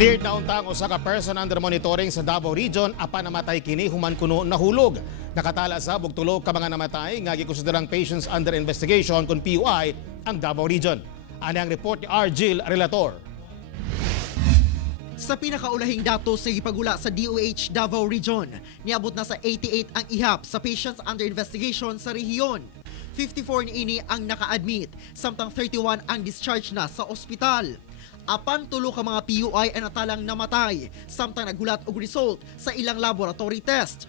Cleared na untang usa ka person under monitoring sa Davao Region apan namatay kini human kuno nahulog. Nakatala sa bugtulo ka mga namatay nga gikonsiderang patients under investigation kun PUI ang Davao Region. Ani ang report ni Argil Relator. Sa pinakaulahing datos sa ipagula sa DOH Davao Region, niabot na sa 88 ang ihap sa patients under investigation sa rehiyon. 54 niini ang naka-admit, samtang 31 ang discharge na sa ospital. Apan tulo ka mga PUI ang natalang namatay, samtang nagulat og result sa ilang laboratory test.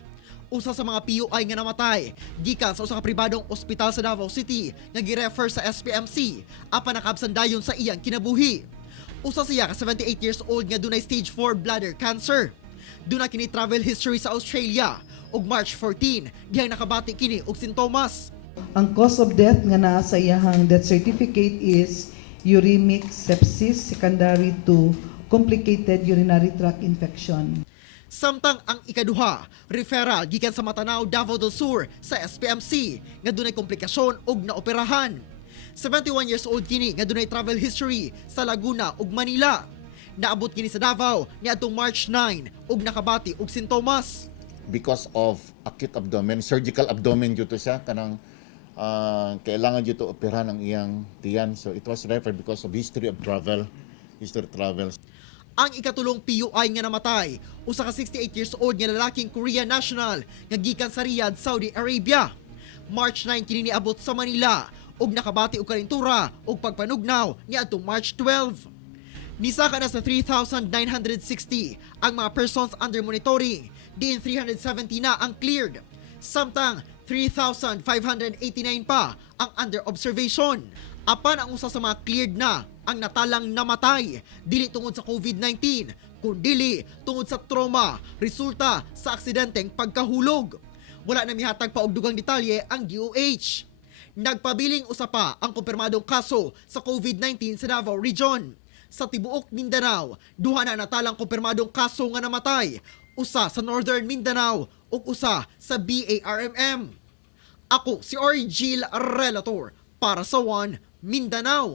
Usa sa mga PUI nga namatay gikan sa usa ka pribadong ospital sa Davao City nga gi-refer sa SPMC apan nakabsan dayon sa iyang kinabuhi. Usa siya ka 78 years old nga dunay stage 4 bladder cancer. Duna kini travel history sa Australia ug March 14 dihang nakabati kini og sintomas. Ang cause of death nga naa sa iyahang death certificate is uremic sepsis secondary to complicated urinary tract infection. Samtang ang ikaduha, referral gikan sa Mindanao, Davao del Sur sa SPMC nga dunay komplikasyon ug naoperahan. 71 years old kini nga dunay travel history sa Laguna ug Manila. Naabot kini sa Davao niadtong March 9 ug nakabati og sintomas. Because of acute abdomen, surgical abdomen dito siya, kanang kailangan dito operahan ang iyang tiyan. So it was referred because of history of travel. Ang ikatulong PUI nga namatay, usa ka 68 years old nga lalaking Korean national nga gikan sa Riyadh, Saudi Arabia. March 9 kini niabot sa Manila ug nakabati og kalintura ug pagpanugnaw niadtong March 12. Nisaka na sa 3,960 ang mga persons under monitoring, diin 370 na ang cleared. Samtang 3,589 pa ang under observation. Apan ang usa sa mga cleared na ang natalang namatay, dili tungod sa COVID-19, kundi tungod sa trauma, resulta sa aksidenteng pagkahulog. Wala na mihatag pa og dugang detalye ang DOH. Nagpabiling usa pa ang kumpirmadong kaso sa COVID-19 sa Davao Region. Sa tibuok Mindanao, duha na natalang kumpirmadong kaso nga namatay, usa sa Northern Mindanao ug usa sa BARMM. Ako si Argil Relator para sa One Mindanao.